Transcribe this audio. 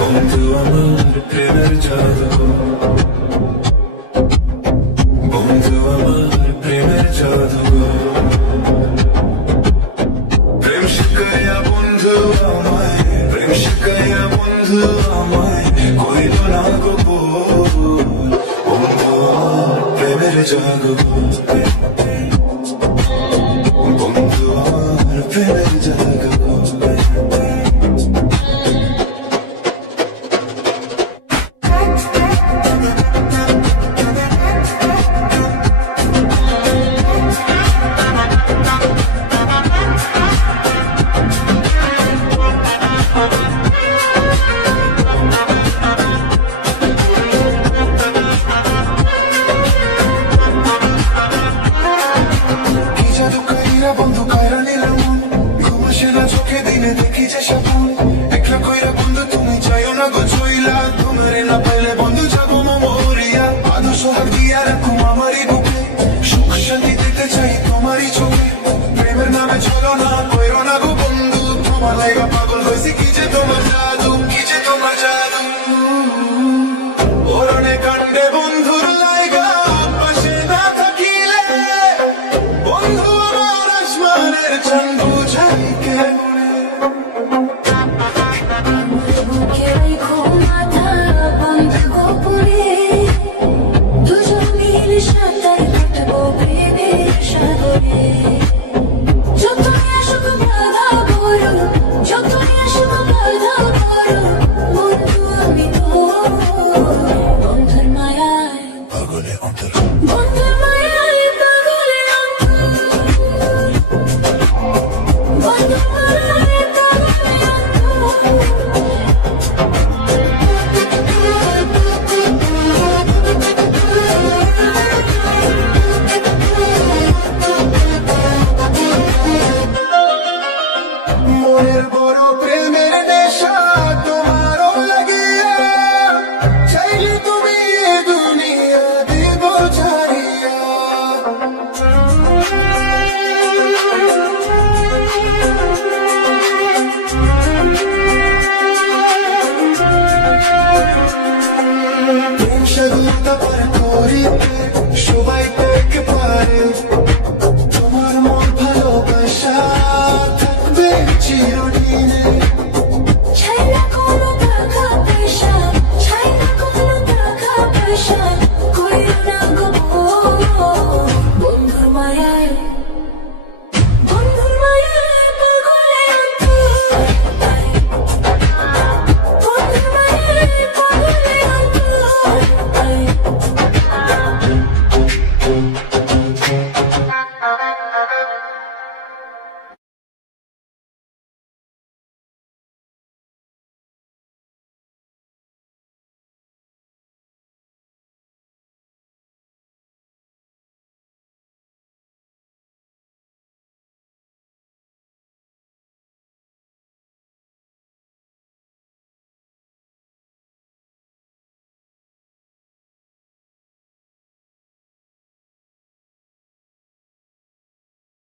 বন্ধু আমার প্রেমের জাদু, বন্ধু আমার প্রেমের জাদু, প্রেম শিখাইয়া বন্ধু আমায়, প্রেম শিখাইয়া বন্ধু আমায় কইল না গো ভুল। বন্ধু আমার প্রেমের জাদু, বন্ধু আমার প্রেমের জাদু। বন্ধু কায়রা নিলাম ঘুম আসে না চোখে দিনে দেখি যে স্বপ্ন একলা কইরা বন্ধু তুমি চাইও না গো চইলা তোমারে না পাইলে বন্ধু যাবো মরিয়া আদো সোহাগ দিয়া রাখুম আমারই বুকে সুখ শান্তি দিতে চাই তোমারই চোখে প্রেমের নামে চলো না কইরো না গো বন্ধু তোমার লাইগা পাগল হইছি কি যে তোমার জাদু, কি যে তোমার জাদু। ওরনে কাণ্ডে বন্ধুর লাইগা পাশে না থাকিলে বন্ধু আমার আসমানের চাঁদ।